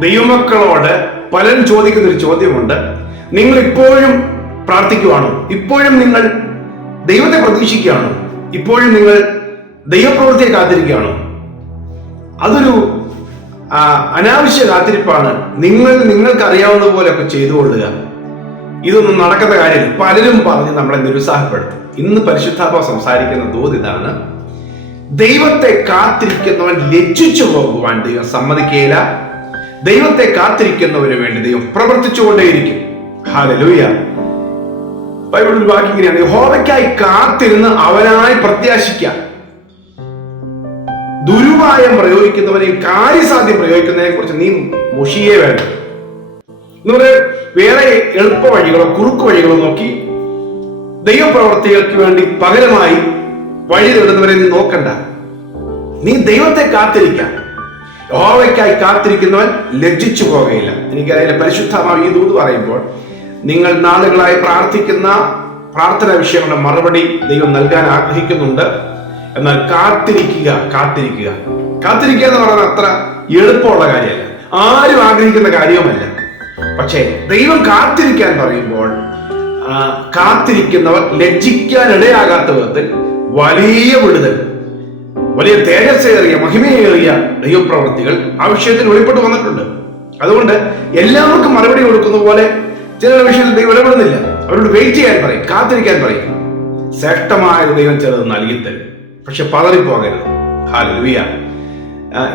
ദൈവമക്കളോട് പലരും ചോദിക്കുന്ന ഒരു ചോദ്യമുണ്ട്. നിങ്ങൾ ഇപ്പോഴും പ്രാർത്ഥിക്കുവാണോ? ഇപ്പോഴും നിങ്ങൾ ദൈവത്തെ പ്രതീക്ഷിക്കുകയാണോ? ഇപ്പോഴും നിങ്ങൾ ദൈവപ്രവൃത്തിയെ കാത്തിരിക്കുകയാണോ? അതൊരു അനാവശ്യ കാത്തിരിപ്പാണ്. നിങ്ങൾ നിങ്ങൾക്ക് അറിയാവുന്ന പോലെയൊക്കെ ചെയ്തു കൊള്ളുക ഇതൊന്നും നടക്കുന്ന കാര്യം പലരും പറഞ്ഞ് നമ്മളെ നിരുത്സാഹപ്പെടുത്തും. ഇന്ന് പരിശുദ്ധാത്മ സംസാരിക്കുന്ന തോത് ഇതാണ്. ദൈവത്തെ കാത്തിരിക്കുന്നവൻ ലജ്ജിച്ചു പോകുവാൻ ദൈവം സമ്മതിക്കുകയില്ല ദൈവത്തെ കാത്തിരിക്കുന്നവന് വേണ്ടി ദൈവം പ്രവർത്തിച്ചുകൊണ്ടേയിരിക്കും. ഹാലലൂയ ബൈബിളിൽ വാക്യം ഇങ്ങനെയാണ്. യഹോവയ്ക്കായി കാത്തിരുന്ന് അവനായി പ്രത്യാശിക്ക. ദുരുപായം പ്രയോഗിക്കുന്നവനെയും കാര്യസാധ്യം പ്രയോഗിക്കുന്നതിനെ കുറിച്ച് നീ മുഷിയേ വേണ്ട. പറയാ വേറെ എളുപ്പ വഴികളോ കുറുക്കു വഴികളോ നോക്കി ദൈവപ്രവർത്തികൾക്ക് വേണ്ടി പകരമായി വഴി തേടുന്നവരെ നീ നോക്കണ്ട. നീ ദൈവത്തെ കാത്തിരിക്കാം. യഹോവയ്ക്കായി കാത്തിരിക്കുന്നവൻ ലജ്ജിച്ചു പോകുകയില്ല എനിക്കറിയില്ല പരിശുദ്ധമായി ഈ ദൂത് പറയുമ്പോൾ നിങ്ങൾ നാളുകളായി പ്രാർത്ഥിക്കുന്ന പ്രാർത്ഥനാ വിഷയങ്ങളുടെ മറുപടി ദൈവം നൽകാൻ ആഗ്രഹിക്കുന്നുണ്ട്. എന്നാൽ കാത്തിരിക്കുക കാത്തിരിക്കുക. കാത്തിരിക്കുക എന്ന് പറയുന്നത് അത്ര എളുപ്പമുള്ള കാര്യമല്ല. ആരും ആഗ്രഹിക്കുന്ന കാര്യവുമല്ല. പക്ഷേ ദൈവം കാത്തിരിക്കാൻ പറയുമ്പോൾ കാത്തിരിക്കുന്നവർ ലജ്ജിക്കാൻ ഇടയാകാത്ത വിധത്തിൽ വലിയ വിടുതൽ. വലിയ തേജസ്സേറിയ മഹിമയേറിയ ദൈവപ്രവൃത്തികൾ ആ വിഷയത്തിൽ വെളിപ്പെട്ട് വന്നിട്ടുണ്ട്. അതുകൊണ്ട് എല്ലാവർക്കും മറുപടി കൊടുക്കുന്ന പോലെ ചില വിഷയത്തിൽ ദൈവം ഇടപെടുന്നില്ല. അവരോട് വെയിറ്റ് ചെയ്യാൻ പറയും കാത്തിരിക്കാൻ പറയും. ശ്രേഷ്ഠമായ ദൈവം ചിലത് നൽകിത്തരും. പക്ഷെ പതറിപ്പോകരുത്. ഹാലൂയ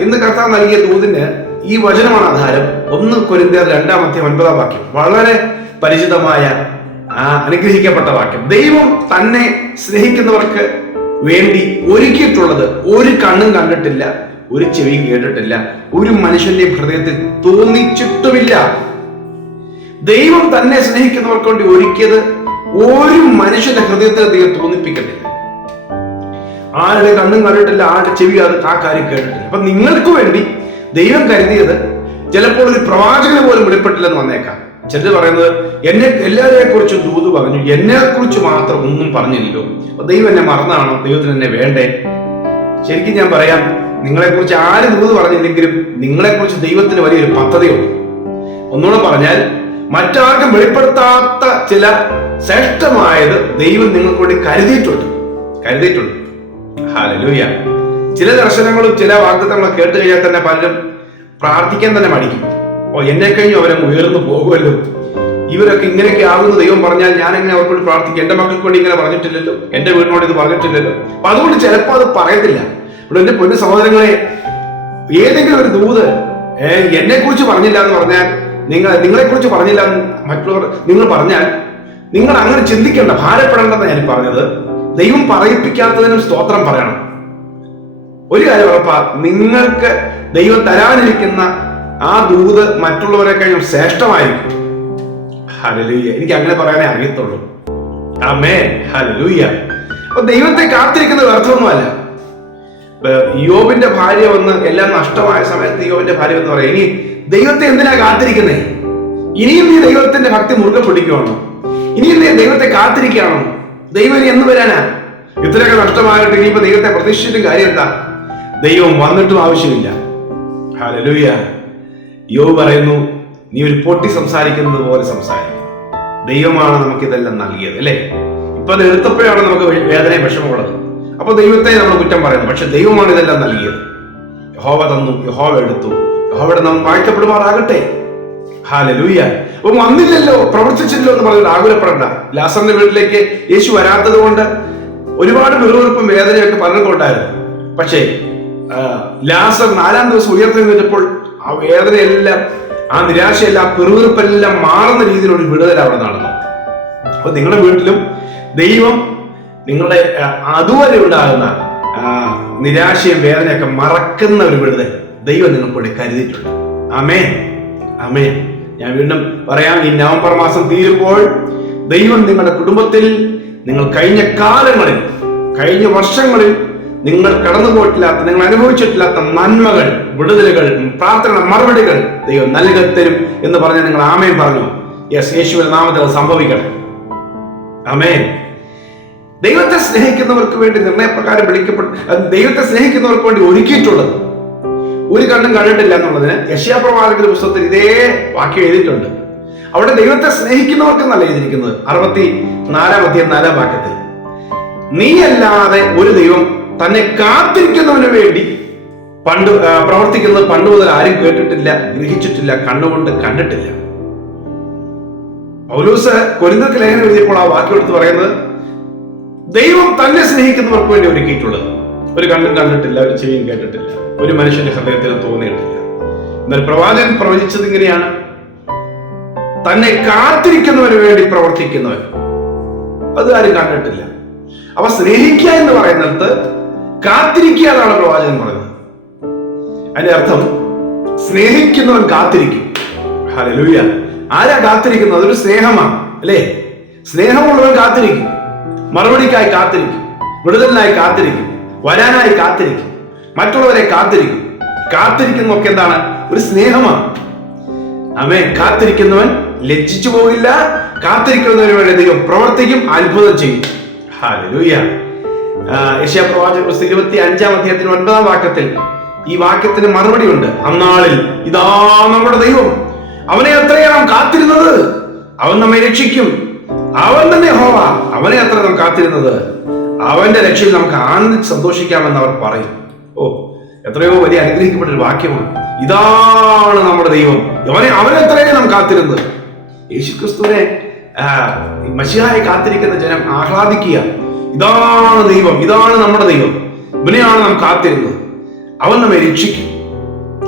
ഇന്ന് കർത്താവ് നൽകിയ ദൂതിന് ഈ വചനമാണ് ആധാരം. ഒന്ന് കൊരിന്തേർ രണ്ടാമത്തെ ഒൻപതാം വാക്യം. വളരെ പരിചിതമായ അനുഗ്രഹിക്കപ്പെട്ട വാക്യം. ദൈവം തന്നെ സ്നേഹിക്കുന്നവർക്ക് വേണ്ടി ഒരുക്കിയിട്ടുള്ളത് ഒരു കണ്ണും കണ്ടിട്ടില്ല ഒരു ചെവിയും കേട്ടിട്ടില്ല ഒരു മനുഷ്യന്റെ ഹൃദയത്തിൽ തോന്നിച്ചിട്ടുമില്ല. ദൈവം തന്നെ സ്നേഹിക്കുന്നവർക്ക് വേണ്ടി ഒരുക്കിയത് ഒരു മനുഷ്യന്റെ ഹൃദയത്തിൽ ദൈവം തോന്നിപ്പിക്കട്ടില്ല ആരുടെ കണ്ണും കണ്ടിട്ടില്ല ആരുടെ ചെവി അത് ആ കാര്യം കേട്ടിട്ടില്ല. അപ്പൊ നിങ്ങൾക്ക് വേണ്ടി ദൈവം കരുതിയത് ചിലപ്പോൾ ഒരു പ്രവാചകനെ പോലും വെളിപ്പെട്ടില്ലെന്ന് വന്നേക്കാം. ചിലർ പറയുന്നത് എന്നെ എല്ലാവരെ കുറിച്ചും ദൂത് പറഞ്ഞു. എന്നെ കുറിച്ച് മാത്രം ഒന്നും പറഞ്ഞില്ലല്ലോ. അപ്പൊ ദൈവം എന്നെ മറന്നാണോ? ദൈവത്തിന് എന്നെ വേണ്ടേ? ശരിക്കും ഞാൻ പറയാം നിങ്ങളെ കുറിച്ച് ആര് ദൂത് പറഞ്ഞില്ലെങ്കിലും നിങ്ങളെ കുറിച്ച് ദൈവത്തിന് വലിയൊരു പദ്ധതിയുണ്ട്. ഒന്നുകൂടെ പറഞ്ഞാൽ മറ്റാർക്കും വെളിപ്പെടുത്താത്ത ചില ശ്രേഷ്ഠമായത് ദൈവം നിങ്ങൾക്ക് വേണ്ടി കരുതിയിട്ടുണ്ട്. കരുതിയിട്ടുണ്ട്. ഹാലലൂയ ചില ദർശനങ്ങളും ചില വാഗ്ദത്തങ്ങളും കേട്ട് കഴിഞ്ഞാൽ തന്നെ പലരും പ്രാർത്ഥിക്കാൻ തന്നെ മടിക്കും. ഓ എന്നെ കഴിഞ്ഞു അവരെ ഉയർന്നു പോകുമല്ലോ. ഇവരൊക്കെ ഇങ്ങനെയൊക്കെ ആകുന്ന ദൈവം പറഞ്ഞാൽ ഞാൻ എങ്ങനെ അവർക്കോട് പ്രാർത്ഥിക്കും. എന്റെ മക്കൾക്ക് വേണ്ടി ഇങ്ങനെ പറഞ്ഞിട്ടില്ലല്ലോ. എന്റെ വീടിനോട് ഇത് പറഞ്ഞിട്ടില്ലല്ലോ. അപ്പൊ അതുകൊണ്ട് ചിലപ്പോൾ അത് പറയത്തില്ല. ഇവിടെ എന്റെ പൊന്നു സഹോദരങ്ങളെ ഏതെങ്കിലും ഒരു ദൂത് എന്നെ കുറിച്ച് പറഞ്ഞില്ല എന്ന് പറഞ്ഞാൽ നിങ്ങൾ നിങ്ങളെ കുറിച്ച് പറഞ്ഞില്ല എന്ന് മറ്റുള്ളവർ നിങ്ങൾ പറഞ്ഞാൽ നിങ്ങൾ അങ്ങനെ ചിന്തിക്കേണ്ട ഭാരപ്പെടേണ്ടെന്ന് ഞാൻ പറഞ്ഞത്. ദൈവം പറയിപ്പിക്കാത്തതിനും സ്തോത്രം പറയണം. ഒരു കാര്യം ഉറപ്പാ നിങ്ങൾക്ക് ദൈവം തരാനിരിക്കുന്ന ആ ദൂത് മറ്റുള്ളവരെ കഴിഞ്ഞും ശ്രേഷ്ഠമായിരിക്കും. ഹലലൂയ എനിക്ക് അങ്ങനെ പറയാനേ അറിയത്തുള്ളൂ. ആമേ ഹലലൂയ അപ്പൊ ദൈവത്തെ കാത്തിരിക്കുന്നത് വ്യർത്ഥമൊന്നുമല്ല. യോബിന്റെ ഭാര്യ വന്ന് എല്ലാം നഷ്ടമായ സമയത്ത് യോബിന്റെ ഭാര്യ എന്ന് പറയാം ഇനി ദൈവത്തെ എന്തിനാ കാത്തിരിക്കുന്നേ? ഇനിയും നീ ദൈവത്തിന്റെ ഭക്തി മുറുകെ പിടിക്കുവാണോ? ഇനിയും നീ ദൈവത്തെ കാത്തിരിക്കുകയാണോ? ദൈവം ഇനി എന്ന് വരാനാ? ഇത്രയൊക്കെ നഷ്ടമായിട്ട് ഇനിയിപ്പോ ദൈവത്തെ പ്രതീക്ഷിച്ചിട്ടും കാര്യം എന്താ ദൈവം വന്നിട്ടും ആവശ്യമില്ല. ഹല്ലേലൂയ. യോ പറയുന്നു നീ ഒരു പൊട്ടി സംസാരിക്കുന്നത് പോലെ സംസാരിക്കും ദൈവമാണ് നമുക്ക് ഇതെല്ലാം നൽകിയത് അല്ലേ? ഇപ്പൊ അത് എടുത്തപ്പോഴാണ് നമുക്ക് വേദനയും വിഷമമുള്ളത്. അപ്പൊ ദൈവത്തെ നമ്മൾ കുറ്റം പറയുന്നു പക്ഷെ ദൈവമാണ് ഇതെല്ലാം നൽകിയത്. യഹോവ തന്നു യഹോവ എടുത്തു. യഹോവയുടെ നാം വാഴ്ത്തപ്പെടുമാറാകട്ടെ. ഹാലലൂയ. അപ്പൊ വന്നില്ലല്ലോ പ്രവർത്തിച്ചില്ലല്ലോ എന്ന് പറഞ്ഞിട്ട് ആകുലപ്പെടണ്ട. ലാസറിന്റെ വീട്ടിലേക്ക് യേശു വരാത്തത് കൊണ്ട് ഒരുപാട് വിറുവിറുപ്പും വേദനയൊക്കെ പലർക്കും പക്ഷേ ലാസർ നാലാം ദിവസം ഉയർത്തെഴുന്നേറ്റപ്പോൾ ആ വേദനയെല്ലാം ആ നിരാശയെല്ലാം പെറുവിറുപ്പെല്ലാം മാറുന്ന രീതിയിലൊരു വിടുതൽ അവിടെ നടന്നു. അപ്പൊ നിങ്ങളുടെ വീട്ടിലും ദൈവം നിങ്ങളുടെ ആ, അതുവരെ ഉണ്ടാകുന്ന ആ, നിരാശയും വേദനയൊക്കെ മറക്കുന്ന ഒരു വിടുതൽ ദൈവം നിങ്ങൾക്കൂടെ കരുതിയിട്ടുണ്ട്. അമേ അമേ ഞാൻ വീണ്ടും പറയാം ഈ നവംബർ മാസം തീരുമ്പോൾ ദൈവം നിങ്ങളുടെ കുടുംബത്തിൽ നിങ്ങൾ കഴിഞ്ഞ കാലങ്ങളിൽ കഴിഞ്ഞ വർഷങ്ങളിൽ നിങ്ങൾ കടന്നു പോയിട്ടില്ലാത്ത നിങ്ങൾ അനുഭവിച്ചിട്ടില്ലാത്ത നന്മകൾ വിടുതലുകൾ പ്രാർത്ഥന മറുപടികൾ ദൈവം നൽകത്തരും എന്ന് പറഞ്ഞ് നിങ്ങൾ ആമേൻ പറഞ്ഞു. യെസ് യേശുവിന്റെ നാമത്തിൽ അത് സംഭവിക്കട്ടെ. ആമേൻ. ദൈവത്തെ സ്നേഹിക്കുന്നവർക്ക് വേണ്ടി നിർണയപ്രകാരം വിളിക്കപ്പെട്ട ദൈവത്തെ സ്നേഹിക്കുന്നവർക്ക് വേണ്ടി ഒരുക്കിയിട്ടുള്ളത്. ഒരു കണ്ണും കണ്ടിട്ടില്ല എന്നുള്ളതിന് യശയാപ്രവാചകന്റെ പുസ്തകത്തിൽ ഇതേ വാക്യം എഴുതിയിട്ടുണ്ട്. അവിടെ ദൈവത്തെ സ്നേഹിക്കുന്നവർക്ക് സ്നേഹിക്കുന്നവർക്കെന്നല്ല എഴുതിയിരിക്കുന്നത്. അറുപത്തി നാലാം അധ്യയം നാലാം വാക്യത്തിൽ. നീയല്ലാതെ ഒരു ദൈവം തന്നെ കാത്തിരിക്കുന്നവന് വേണ്ടി പണ്ട് പ്രവർത്തിക്കുന്നത് പണ്ട് മുതൽ ആരും കേട്ടിട്ടില്ല ഗ്രഹിച്ചിട്ടില്ല കണ്ണുകൊണ്ട് കണ്ടിട്ടില്ല. പൗലൂസ് കൊരിന്തത്തിൽ ലേഖനം എഴുതിയപ്പോൾ ആ വാക്യം എടുത്ത് പറയുന്നത് ദൈവം തന്നെ സ്നേഹിക്കുന്നവർക്ക് വേണ്ടി ഒരുക്കിയിട്ടുള്ളത്. ഒരു കണ്ണും കണ്ടിട്ടില്ല ഒരു ചെവിയും കേട്ടിട്ടില്ല ഒരു മനുഷ്യന്റെ ഹൃദയത്തിലും തോന്നിയിട്ടില്ല. എന്നാൽ പ്രവാചകൻ പ്രവചിച്ചത് ഇങ്ങനെയാണ്. തന്നെ കാത്തിരിക്കുന്നവന് വേണ്ടി പ്രവർത്തിക്കുന്നവൻ. അത് ആരും കണ്ടിട്ടില്ല. അവ സ്നേഹിക്കുക എന്ന് പറയുന്നിടത്ത് കാത്തിരിക്കുക എന്നാണ് പ്രവാചകൻ പറഞ്ഞത്. അതിന്റെ അർത്ഥം സ്നേഹിക്കുന്നവൻ കാത്തിരിക്കും. ഹലലൂയ ആരാ കാത്തിരിക്കുന്നത്? അതൊരു സ്നേഹമാണ് അല്ലേ? സ്നേഹമുള്ളവൻ കാത്തിരിക്കും. മറുപടിക്കായി കാത്തിരിക്കും. വിടുതലിനായി കാത്തിരിക്കും. വരാനായി കാത്തിരിക്കും. മറ്റുള്ളവരെ കാത്തിരിക്കും. കാത്തിരിക്കുന്നൊക്കെ എന്താണ്? ഒരു സ്നേഹമാണ്. അമേ കാത്തിരിക്കുന്നവൻ ലജ്ജിച്ചു പോകില്ല. കാത്തിരിക്കുന്നവന് വേണ്ടി പ്രവർത്തിക്കും അത്ഭുതം ചെയ്യും. ഹാലൂയ യശയ പ്രവാചക പുസ്തകം ഇരുപത്തി അഞ്ചാം അധ്യായത്തിന് ഒൻപതാം വാക്യത്തിൽ ഈ വാക്യത്തിന് മറുപടി ഉണ്ട് അന്നാളിൽ ഇതാ നമ്മുടെ ദൈവം. അവനെ അത്രയാണ് നാം കാത്തിരുന്നത്. അവൻ നമ്മെ രക്ഷിക്കും. അവൻ തന്നെ ഹോവ അവനെ അത്ര നാം കാത്തിരുന്നത്. അവന്റെ രക്ഷയിൽ നമുക്ക് ആനന്ദിച്ച് സന്തോഷിക്കാമെന്ന് അവർ പറയും. ഓ എത്രയോ വലിയ അനുഗ്രഹിക്കപ്പെട്ട ഒരു വാക്യമാണ്. ഇതാണ് നമ്മുടെ ദൈവം. അവനെ അവനെ എത്രയാണ് നാം കാത്തിരുന്നത്. യേശുക്രിസ്തുവിനെ മഷിഹായെ കാത്തിരിക്കുന്ന ജനം ആഹ്ലാദിക്കുക. ഇതാണ് ദൈവം ഇതാണ് നമ്മുടെ ദൈവം. ഇവനെയാണ് നാം കാത്തിരുന്നത്. അവൻ നമ്മെ രക്ഷിക്കും.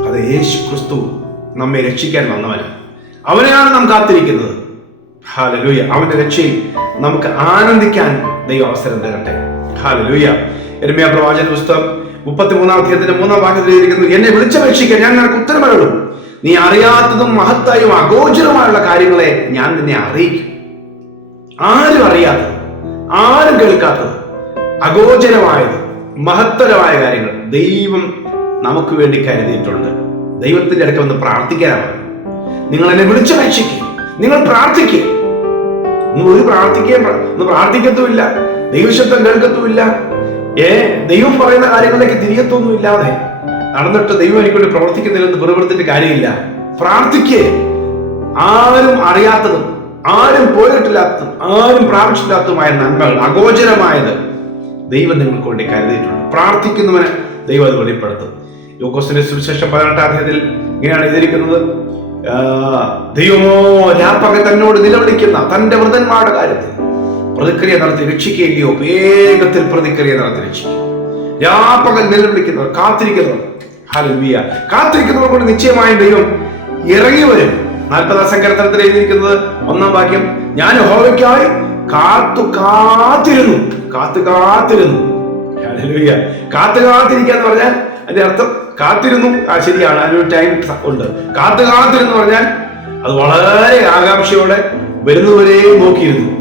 അത് യേശു ക്രിസ്തു നമ്മെ രക്ഷിക്കാൻ വന്നവനാണ് അവനെയാണ് നാം കാത്തിരിക്കുന്നത്. ഹാലലൂയ അവന്റെ രക്ഷയിൽ നമുക്ക് ആനന്ദിക്കാൻ ദൈവം അവസരം തരട്ടെ. ഹാലലൂയ എരുമയ പ്രവാചന പുസ്തകം മുപ്പത്തിമൂന്നാം അധ്യായത്തിന്റെ മൂന്നാം ഭാഗത്തിൽ എഴുതിയിരിക്കുന്നു എന്നെ വിളിച്ചപേക്ഷിക്കാൻ ഞാൻ നിനക്ക് ഉത്തരം പറയുള്ളൂ നീ അറിയാത്തതും മഹത്തായും അഗോചരമായുള്ള കാര്യങ്ങളെ ഞാൻ നിന്നെ അറിയിക്കും. ആരും അറിയാത്തത് ആരും കേൾക്കാത്തത്. അഗോചരമായത് മഹത്തരമായ കാര്യങ്ങൾ ദൈവം നമുക്ക് വേണ്ടി കരുതിയിട്ടുണ്ട്. ദൈവത്തിന്റെ അടുക്കൽ വന്ന് പ്രാർത്ഥിക്കാനാണ്. നിങ്ങൾ എന്നെ വിളിച്ചപേക്ഷിക്കുക നിങ്ങൾ പ്രാർത്ഥിക്കുക ഒരു പ്രാർത്ഥിക്കുകയും പ്രാർത്ഥിക്കത്തുമില്ല. ദൈവശബ്ദം കേൾക്കത്തുമില്ല. ഏ ദൈവം പറയുന്ന കാര്യങ്ങളിലേക്ക് തിരികത്തൊന്നും ഇല്ലാതെ നടന്നിട്ട് ദൈവം എനിക്ക് വേണ്ടി പ്രവർത്തിക്കുന്നില്ലെന്ന് വെറുപ്പെടുത്തിട്ട് കാര്യമില്ല. പ്രാർത്ഥിക്കേ. ആരും അറിയാത്തതും ആരും പോയിട്ടില്ലാത്തതും ആരും പ്രാപിച്ചില്ലാത്തതുമായ നന്മകൾ അഗോചരമായത് ദൈവം നിങ്ങൾക്ക് വേണ്ടി കരുതിയിട്ടുണ്ട്. പ്രാർത്ഥിക്കുന്നവന് ദൈവം അത് വെളിപ്പെടുത്തും. യോക്കോസിന്റെ സുവിശേഷം പതിനെട്ടാം അധ്യായത്തിൽ ഇങ്ങനെയാണ് എഴുതിയിരിക്കുന്നത്. ദൈവമോ രാപ്പകൽ തന്നോട് നിലവിളിക്കുന്ന തന്റെ വൃതന്മാരുടെ കാര്യത്തിൽ പ്രതിക്രിയ നടത്തി രക്ഷിക്കുകയോ വേഗത്തിൽ പ്രതിക്രിയ നടത്തി രക്ഷിക്കും. രാപ്പകൽ നിലവിളിക്കുന്നവർ കാത്തിരിക്കുന്നവർ. ഹല്ലേലൂയ കാത്തിരിക്കുന്നവർ കൊണ്ട് നിശ്ചയമായും ദൈവം ഇറങ്ങി വരും. നാൽപ്പതാം സങ്കീർത്തനത്തിൽ എഴുതിയിരിക്കുന്നത് ഒന്നാം വാക്യം ഞാൻ ഹോവയ്ക്കായി കാത്തു കാത്തിരുന്നു കാത്തു കാത്തിരുന്നു. കാത്തു കാത്തിരിക്കുക എന്ന് പറഞ്ഞാൽ അതിന്റെ അർത്ഥം കാത്തിരുന്നു. ആ ശരിയാണ്. അതിനൊരു ടൈം ഉണ്ട്. കാത്തു കാത്തിരുന്നു പറഞ്ഞാൽ അത് വളരെ ആകാംക്ഷയോടെ വരുന്നവരെ നോക്കിയിരുന്നു.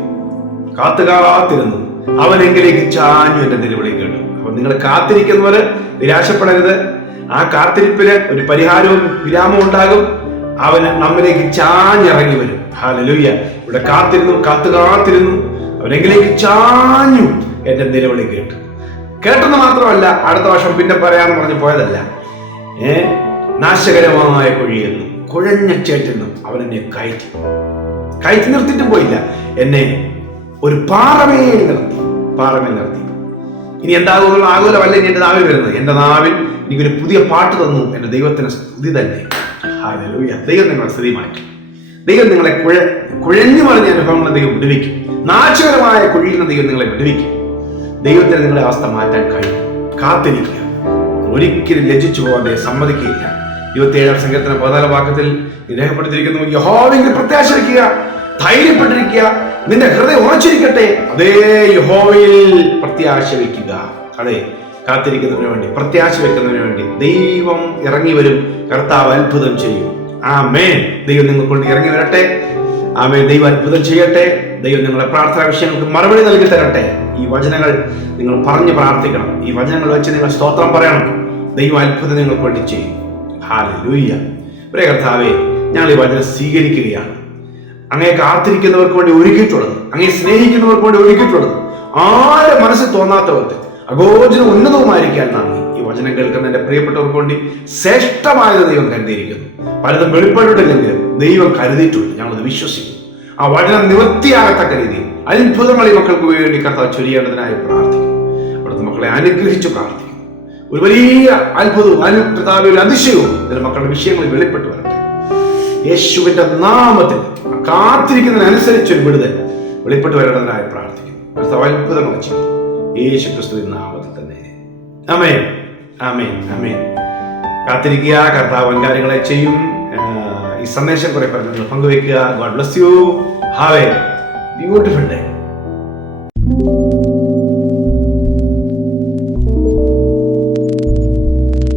കാത്തു കാത്തിരുന്നു. അവനെങ്കിലേക്ക് ചാഞ്ഞു എന്റെ നിലവിളി കേട്ടു. അപ്പൊ നിങ്ങൾ കാത്തിരിക്കുന്നവര് നിരാശപ്പെടരുത്. ആ കാത്തിരിപ്പിന് ഒരു പരിഹാരവും വിരാമവും ഉണ്ടാകും. അവന് നമ്മിലേക്ക് ചാഞ്ഞിറങ്ങി വരും. ഹാലലുയ്യ ഇവിടെ കാത്തിരുന്നു കാത്തു കാത്തിരുന്നു അവനെങ്കിലേക്ക് ചാഞ്ഞു എന്റെ നിലവിളി കേട്ടു. കേട്ടെന്ന് മാത്രമല്ല അടുത്ത വർഷം പിന്നെ പറയാന്ന് പറഞ്ഞു പോയതല്ല. ഏ? നാശകരമായ കുഴിയെന്നും കുഴഞ്ഞ ചേറ്റെന്നും അവൻ എന്നെ കയറ്റി. കയറ്റി നിർത്തിയിട്ടും പോയില്ല. എന്നെ ഒരു പാറമേൽ നിർത്തി പാറമേൽ നിർത്തി. ഇനി എന്താകുമെന്നുള്ള ആകുലമല്ല ഇനി എന്റെ നാവിൽ വരുന്നത്. എന്റെ നാവിൽ എനിക്കൊരു പുതിയ പാട്ട് തന്നു. എന്റെ ദൈവത്തിന് സ്തുതി തന്നെ. ഹല്ലേലൂയ. ദൈവം നിങ്ങളെ സ്ഥിതി മാറ്റി ദൈവം നിങ്ങളെ കുഴ കുഴഞ്ഞു മറിഞ്ഞ അനുഭവങ്ങളെ ദൈവം വിടുവിക്കും. നാശകരമായ കുഴിയിൽ നിന്ന് ദൈവം നിങ്ങളെ വിടുവിക്കും. ദൈവത്തിന് നിങ്ങളെ അവസ്ഥ മാറ്റാൻ കഴിയും. കാത്തിരിക്കുക. ഒരിക്കലും ലജിച്ചു ദൈവം സമ്മതിക്കുകയില്ല. ഇരുപത്തിയേഴാം സംഘത്തിന് പതിനാലാം വാക്യത്തിൽ രേഖപ്പെടുത്തിയിരിക്കുന്നു. യഹോവെങ്കിൽ പ്രത്യാശ വയ്ക്കുക ധൈര്യപ്പെട്ടിരിക്കുക നിന്റെ ഹൃദയം ഉറച്ചിരിക്കട്ടെ. അതേ യഹോവയിൽ പ്രത്യാശ വയ്ക്കുക. അതെ കാത്തിരിക്കുന്നതിന് വേണ്ടി പ്രത്യാശ വെക്കുന്നതിന് വേണ്ടി ദൈവം ഇറങ്ങി വരും. കർത്താവ് അത്ഭുതം ചെയ്യും. ആ മേൻ ദൈവം നിങ്ങൾക്ക് കൊണ്ട് ഇറങ്ങി വരട്ടെ. ആമേ ദൈവം അത്ഭുതം ചെയ്യട്ടെ. ദൈവം നിങ്ങളുടെ പ്രാർത്ഥനാ വിഷയങ്ങൾക്ക് മറുപടി നൽകി തരട്ടെ. ഈ വചനങ്ങൾ നിങ്ങൾ പറഞ്ഞ് പ്രാർത്ഥിക്കണം. ഈ വചനങ്ങൾ വെച്ച് നിങ്ങൾ സ്തോത്രം പറയണം. ദൈവം അത്ഭുതം നിങ്ങൾക്ക് വേണ്ടി ചെയ്യും. ഹാലൂയ്യ പ്രേ കർത്താവേ ഞങ്ങൾ ഈ വചനം സ്വീകരിക്കുകയാണ്. അങ്ങേ കാത്തിരിക്കുന്നവർക്ക് വേണ്ടി ഒരുക്കിയിട്ടുള്ളത്. അങ്ങേ സ്നേഹിക്കുന്നവർക്ക് വേണ്ടി ഒരുക്കിയിട്ടുള്ളത്. ആരെ മനസ്സിൽ തോന്നാത്ത വിധത്തിൽ അഗോചരം ഉന്നതവുമായിരിക്കാൻ നന്ദി. ഈ വചനം കേൾക്കുന്ന എന്റെ പ്രിയപ്പെട്ടവർക്ക് വേണ്ടി ശ്രേഷ്ഠമായത് ദൈവം കരുതിയിരിക്കുന്നു. പലതും വെളിപ്പെട്ടിട്ടില്ലെങ്കിലും ദൈവം കരുതിയിട്ടുണ്ട്. ഞങ്ങളത് വിശ്വസിക്കും ആ വചനം നിവൃത്തിയാകത്തക്ക രീതിയിൽ അത്ഭുതങ്ങൾ ഈ മക്കൾക്ക് വേണ്ടി കർത്താവ് ചൊരിയേണ്ടതിനായി പ്രാർത്ഥിക്കുന്നു. അവിടുത്തെ മക്കളെ അനുഗ്രഹിച്ചു പ്രാർത്ഥിക്കുന്നു. ഒരു വലിയ അത്ഭുതവും അനു കർത്താവിന്റെ ഒരു അതിശയവും ഇതിന് മക്കളുടെ വിഷയങ്ങൾ വെളിപ്പെട്ടു വരട്ടെ. യേശുവിന്റെ നാമത്തിൽ കാത്തിരിക്കുന്നതിനനുസരിച്ച് ഒരു വിടുതൽ വെളിപ്പെട്ടു വരേണ്ടതിനായി പ്രാർത്ഥിക്കുന്നു. കർത്താവ് അത്ഭുതങ്ങൾ ചെയ്യും. യേശു ക്രിസ്തുവിൻ നാമത്തിൽ തന്നെ. അമേൻ അമേൻ അമേൻ കാത്തിരിക്കുക കർത്താവ് കാര്യങ്ങളെ ചെയ്യും. ഈ സന്ദേശം കുറെ പറഞ്ഞു പങ്കുവെക്കുക god bless you. Have. A beautiful day.